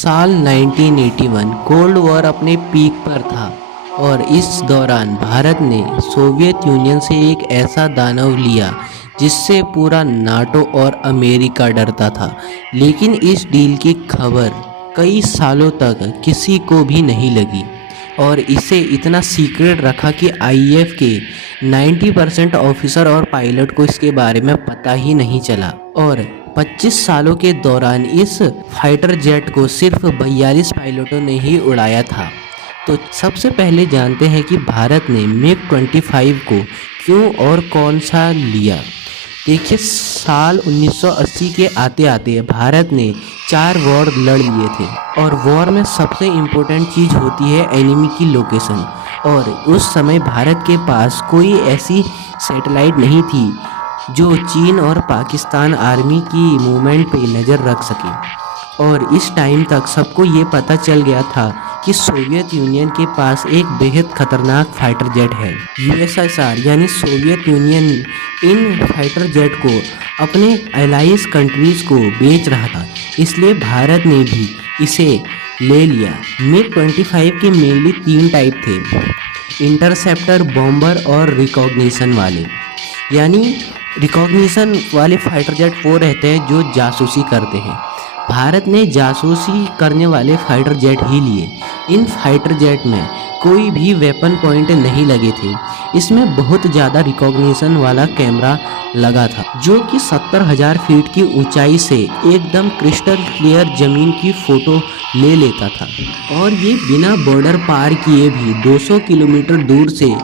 साल 1981 cold war अपने peak पर था और इस दौरान भारत ने सोवियत यूनियन से एक ऐसा दानव लिया जिससे पूरा नाटो और अमेरिका डरता था। लेकिन इस डील की खबर कई सालों तक किसी को भी नहीं लगी और इसे इतना सीक्रेट रखा कि आईएफ के 90% ऑफिसर और पायलट को इसके बारे में पता ही नहीं चला। और 25 सालों के दौरान इस फाइटर जेट को सिर्फ 42 पायलटों ने ही उड़ाया था। तो सबसे पहले जानते हैं कि भारत ने मिग 25 को क्यों और कौन सा लिया। देखिए, साल 1980 के आते आते भारत ने 4 वॉर लड़ लिए थे और वॉर में सबसे इम्पोर्टेंट चीज़ होती है एनिमी की लोकेशन। और उस समय भारत के पास कोई ऐसी सैटेलाइट नहीं थी जो चीन और पाकिस्तान आर्मी की मूवमेंट पे नज़र रख सके। और इस टाइम तक सबको ये पता चल गया था कि सोवियत यूनियन के पास एक बेहद खतरनाक फाइटर जेट है। यूएसएसआर यानी Soviet union in fighter jet को अपने एलाइज कंट्रीज़ को बेच रहा था, इसलिए भारत ने भी इसे ले लिया। मिग 25 के मेनली 3 टाइप थे, इंटरसेप्टर, बॉम्बर और रिकॉग्निशन वाले। यानी रिकॉग्निशन वाले फाइटर जेट वो रहते हैं जो जासूसी करते हैं। भारत ने जासूसी करने वाले फाइटर जेट ही लिए। इन फाइटर जेट में कोई भी वेपन पॉइंट नहीं लगे थे। इसमें बहुत ज़्यादा रिकॉग्निशन वाला कैमरा लगा था जो कि 70,000 फीट की ऊंचाई से एकदम क्रिस्टल क्लियर ज़मीन की फ़ोटो ले लेता था। और ये बिना बॉर्डर पार किए भी 200 किलोमीटर दूर से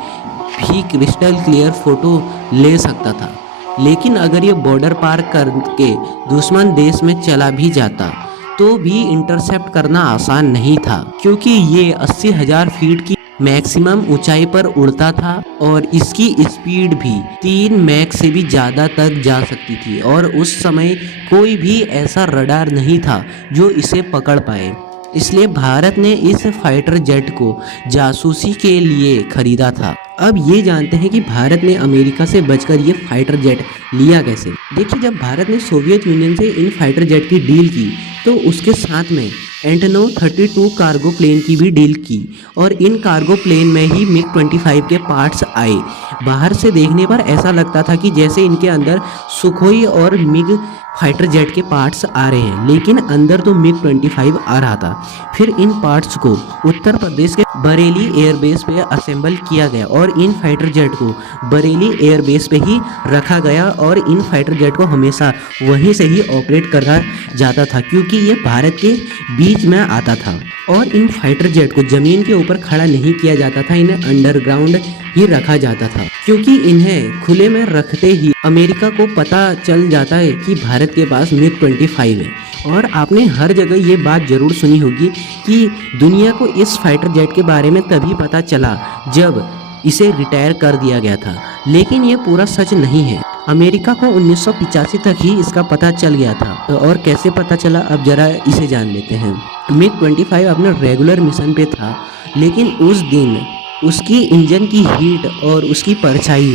भी क्रिस्टल क्लियर फ़ोटो ले सकता था। लेकिन अगर ये बॉर्डर पार करके दुश्मन देश में चला भी जाता तो भी इंटरसेप्ट करना आसान नहीं था, क्योंकि ये 80,000 फीट की मैक्सिमम ऊंचाई पर उड़ता था और इसकी स्पीड भी 3 मैक से भी ज़्यादा तक जा सकती थी। और उस समय कोई भी ऐसा रडार नहीं था जो इसे पकड़ पाए। इसलिए भारत ने इस फाइटर जेट को जासूसी के लिए खरीदा था। अब ये जानते हैं कि भारत ने अमेरिका से बचकर ये फाइटर जेट लिया कैसे। देखिए, जब भारत ने सोवियत यूनियन से इन फाइटर जेट की डील की तो उसके साथ में एंटोनोव 32 कार्गो प्लेन की भी डील की और इन कार्गो प्लेन में ही मिग 25 के पार्ट्स आए। बाहर से देखने पर ऐसा लगता था कि जैसे इनके अंदर सुखोई और मिग फाइटर जेट के पार्ट्स आ रहे हैं, लेकिन अंदर तो मिग 25 आ रहा था। फिर इन पार्ट्स को उत्तर प्रदेश के बरेली एयरबेस पे असेंबल किया गया और इन फाइटर जेट को बरेली एयरबेस पे ही रखा गया और इन फाइटर जेट को हमेशा वहीं से ही ऑपरेट करा जाता था, क्योंकि ये भारत के बीच में आता था। और इन फाइटर जेट को ज़मीन के ऊपर खड़ा नहीं किया जाता था, इन्हें अंडरग्राउंड ही रखा जाता था, क्योंकि इन्हें खुले में रखते ही अमेरिका को पता चल जाता है कि भारत के पास मिग 25 है। और आपने हर जगह ये बात ज़रूर सुनी होगी कि दुनिया को इस फाइटर जेट के बारे में तभी पता चला जब इसे रिटायर कर दिया गया था, लेकिन ये पूरा सच नहीं है। अमेरिका को 1985 तक ही इसका पता चल गया था। और कैसे पता चला, अब जरा इसे जान लेते हैं। मिग 25 अपने रेगुलर मिशन पे था, लेकिन उस दिन उसकी इंजन की हीट और उसकी परछाई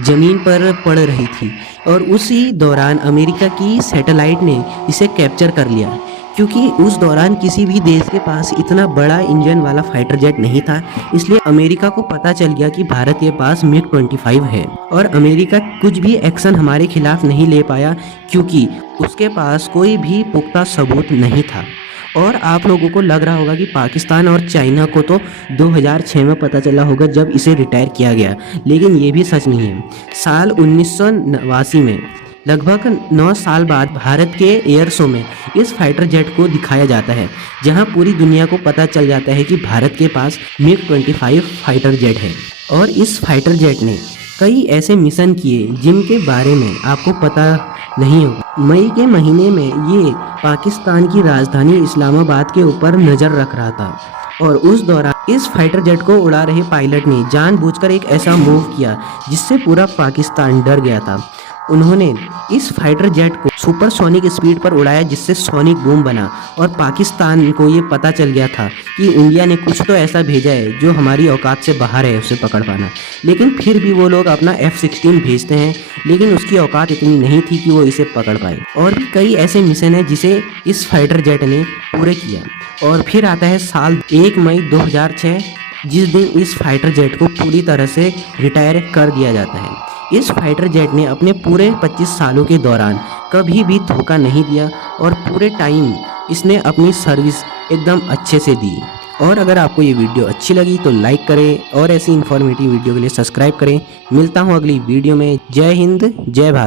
ज़मीन पर पड़ रही थी और उसी दौरान अमेरिका की सैटेलाइट ने इसे कैप्चर कर लिया, क्योंकि उस दौरान किसी भी देश के पास इतना बड़ा इंजन वाला फाइटर जेट नहीं था। इसलिए अमेरिका को पता चल गया कि भारत के पास मिग 25 है और अमेरिका कुछ भी एक्शन हमारे खिलाफ नहीं ले पाया, क्योंकि उसके पास कोई भी पुख्ता सबूत नहीं था। और आप लोगों को लग रहा होगा कि पाकिस्तान और चाइना को तो 2006 में पता चला होगा जब इसे रिटायर किया गया, लेकिन ये भी सच नहीं है। साल 1989 में लगभग 9 साल बाद भारत के एयर शो में इस फाइटर जेट को दिखाया जाता है, जहां पूरी दुनिया को पता चल जाता है कि भारत के पास मिग 25 फाइटर जेट है। और इस फाइटर जेट ने कई ऐसे मिशन किए जिनके बारे में आपको पता नहीं होगा। मई के महीने में ये पाकिस्तान की राजधानी इस्लामाबाद के ऊपर नज़र रख रहा था और उस दौरान इस फाइटर जेट को उड़ा रहे पायलट ने जानबूझकर एक ऐसा मूव किया जिससे पूरा पाकिस्तान डर गया था। उन्होंने इस फाइटर जेट को सुपरसोनिक स्पीड पर उड़ाया जिससे सोनिक बूम बना और पाकिस्तान को ये पता चल गया था कि इंडिया ने कुछ तो ऐसा भेजा है जो हमारी औकात से बाहर है उसे पकड़ पाना। लेकिन फिर भी वो लोग अपना F-16 भेजते हैं, लेकिन उसकी औकात इतनी नहीं थी कि वो इसे पकड़ पाए। और भी कई ऐसे मिशन हैं जिसे इस फाइटर जेट ने पूरे किया। और फिर आता है साल 1 मई 2006, जिस दिन इस फाइटर जेट को पूरी तरह से रिटायर कर दिया जाता है। इस फाइटर जेट ने अपने पूरे 25 सालों के दौरान कभी भी धोखा नहीं दिया और पूरे टाइम इसने अपनी सर्विस एकदम अच्छे से दी। और अगर आपको ये वीडियो अच्छी लगी तो लाइक करें और ऐसी इन्फॉर्मेटिव वीडियो के लिए सब्सक्राइब करें। मिलता हूँ अगली वीडियो में। जय हिंद, जय भारत।